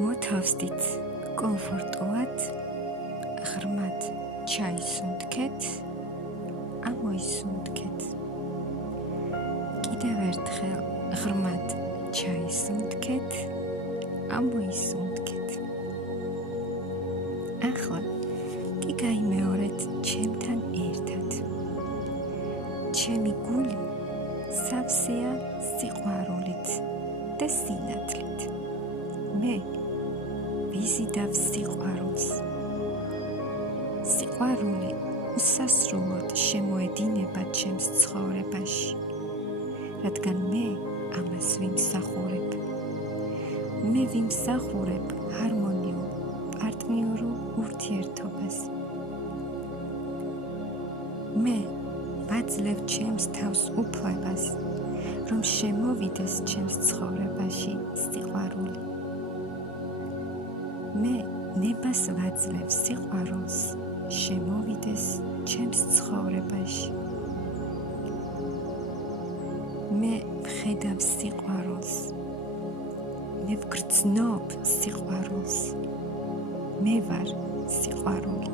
მოთავსდით კომფორტულად, ღრმად ჩაისუნთქეთ, ამოისუნთქეთ. კიდევ ერთხელ ღრმად ჩაისუნთქეთ, ამოისუნთქეთ. ახლა კი გაიმეორეთ ჩემთან ერთად. ჩემი გული სავსეა სიყვარულით და სინათლით. მე ვიზიდავ სიყვარულს. სიყვარული უსასრულოდ შემოედინება ჩემს ცხოვრებაში, რადგან მე ამას ვიმსახურებ. მე ვიმსახურებ ჰარმონიულ, პარტნიორულ ურთიერთობას. მე ვაძლევ ჩემს თავს უფლებას, რომ შემოვიდეს ჩემს ცხოვრებაში სიყვარული. მე ნებას ვაძლევ სიყვარულს, შემოვიდეს ჩემს ცხოვრებაში. მე ვხედავ სიყვარულს. მე ვგრძნობ სიყვარულს. მე ვარ სიყვარული.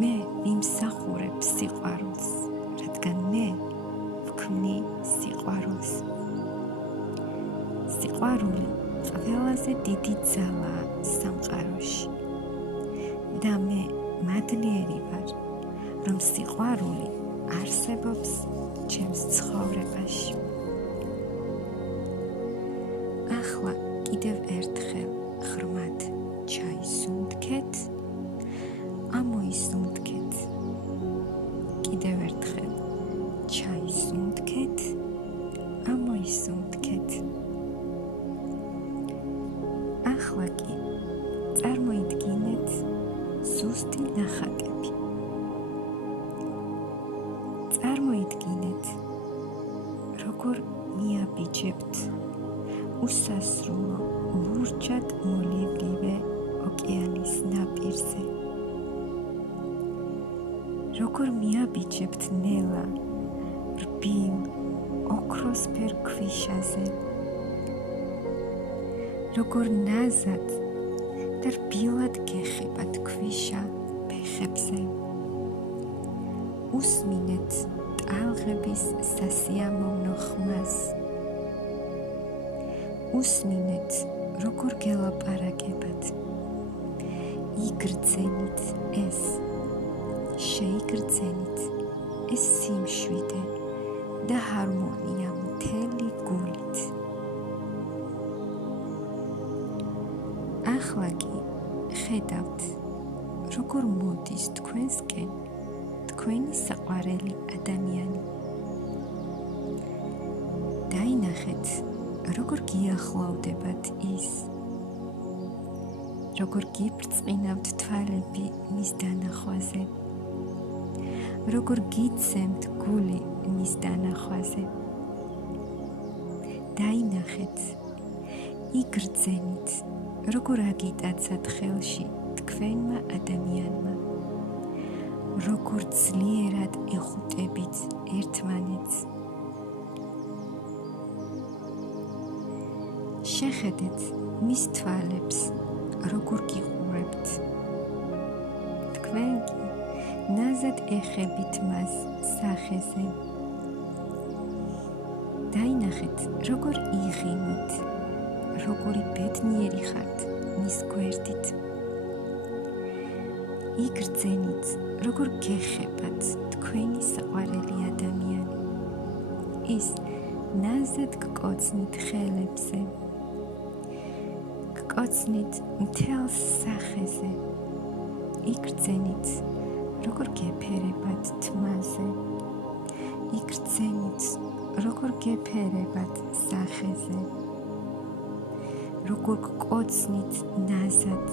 მე ვიმსახურებ სიყვარულს, რადგან მე ვქმნი სიყვარულს. სიყვარული ყველაზე დიდი ძალაა სამყაროში და მე მადლიერი ვარ, რომ სიყვარული არსებობს ჩემს ცხოვრებაში. ახლა კიდევ ერთხელ ღრმად ჩაისუნთქეთ, ამოისუნთქეთ. კიდევ ერთხელ ჩაისუნთქეთ, ამოისუნთქეთ. ახლა კი წარმოიდგინეთ ზუსტი ნახატები. წარმოიდგინეთ, როგორ მიაბიჯებთ უსასრულო ლურჯად მოლევლივე ოკეანის ნაპირზე. როგორ მიაბიჯებთ ნელა რბილ ოქროსფერ ქვიშაზე. როგორ ნაზად და რბილად გეხებათ ქვიშა ფეხებზე. უსმინეთ ტალღების სასიამოვნო ხმას. უსმინეთ, როგორ გელაპარაკებათ. იგრძენით ეს, შეიგრძენით ეს სიმშვიდე და ჰარმონია მთელი გულით. ახლა კი ხედავთ, როგორ მოდის თქვენსკენ თქვენი საყვარელი ადამიანი. დაინახეთ, როგორ გიახლოვდებათ ის. როგორ გიბრწყინავთ თვალები მის დანახვაზე. როგორ გიცემთ გული მის დანახვაზე. დაინახეთ, იგრძენით, როგორ აგიტაცათ ხელში თქვენმა ადამიანმა. როგორ ძლიერად ეხუტებით ერთმანეთს. შეხედეთ მის თვალებს, როგორ გიყურებთ. თქვენ კი ნაზად ეხებით მას სახეზე. დაინახეთ, როგორ იღიმით, როგორი ბედნიერი ხართ მის გვერდით. იგრძენით, როგორ გეხებათ თქვენი საყვარელი ადამიანი. ის ნაზად გკოცნით ხელებზე. გკოცნით მთელს სახეზე. იგრძენით, როგორ გეფერებათ თმაზე. იგრძენით, როგორ გეფერებათ სახეზე. როგორ გკოცნით ნაზად.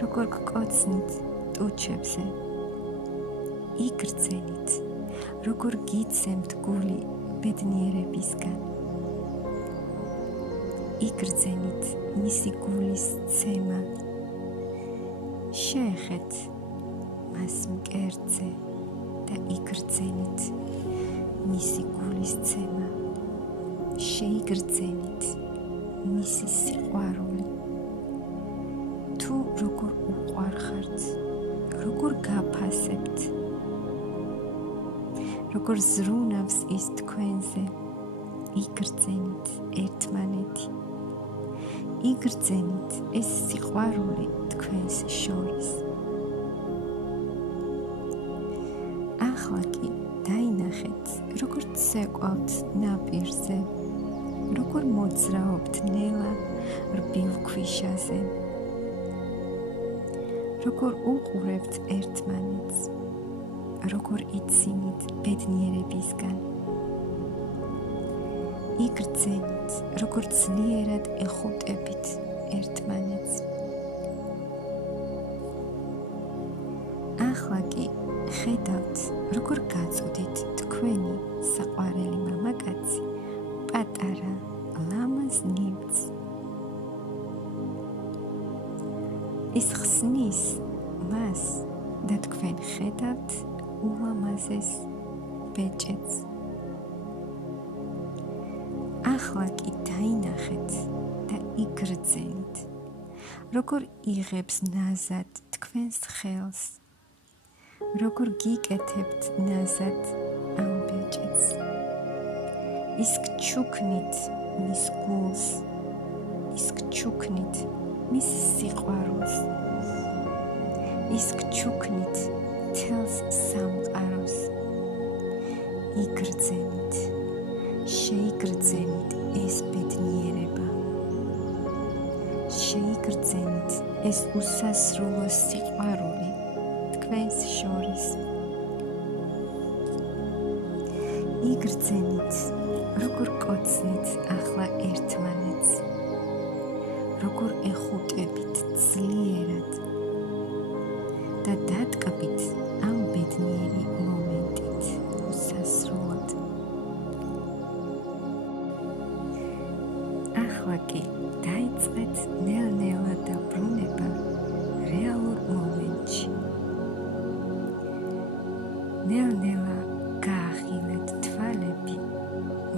როგორ გკოცნით ტუჩებზე. იგრძენით, როგორ გიცემთ გული ბედნიერებისგან. იგრძენით მისი გულის ცემა. შეეხეთ მას მკერდზე და იგრძენით მისი გულის ცემა. შეიგრძენით მისი სიყვარული. თუ როგორ უყვარხართ, როგორ გაფასებთ, როგორ ზრუნავს ის თქვენზე, იგრძენით ერთმანეთი, იგრძენით ეს სიყვარული თქვენს შორის. ახლა კი დაინახეთ, როგორ ცეკვავთ ნაპირზე, როგორ მოძრაობთ ნელა რბილ ქვიშაზე, როგორ უყურებთ ერთმანეთს, როგორ იცინით ბედნიერებისგან, იგრძენით, როგორ ძლიერად ეხუტებით ერთმანეთს. ახლა კი ხედავთ, როგორ გაწოდით თქვენი საყვარელი მამაკაცი პატარა ლამაზ ნივთს. ის ხსნის მას და თქვენ ხედავთ ულამაზეს ბეჭედს. ახლა კი დაინახეთ და იგრძენით, როგორ იღებს ნაზად თქვენს ხელს, როგორ გიკეთებთ ნაზად ამ ბეჭედს. ის გჩუქნით მის გულს, ის გჩუქნით მის სიყვარულს, ის გჩუქნით თელს სამყაროს. იგრძენით, შეიგრძენით ეს ბედნიერება, შეიგრძენით ეს უსასრულო სიყვარული თქვენს შორის. იგრძენით, როგორ კოცნით ახლა ერთმანეთს, როგორ ეხუტებით ძლიერად და დატკბით ამ ბედნიერი მომენტით უსასრულოდ. ახლა კი დაიწყეთ ნელ-ნელა დაბრუნება რეალურ მომენტში. ნელ-ნელა გაახილეთ თვალები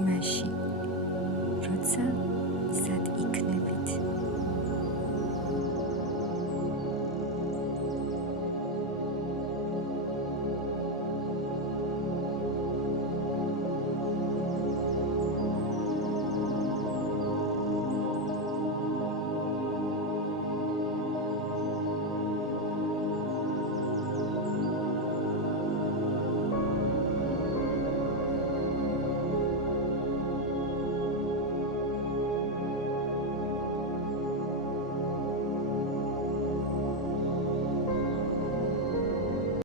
მაშინ, როცა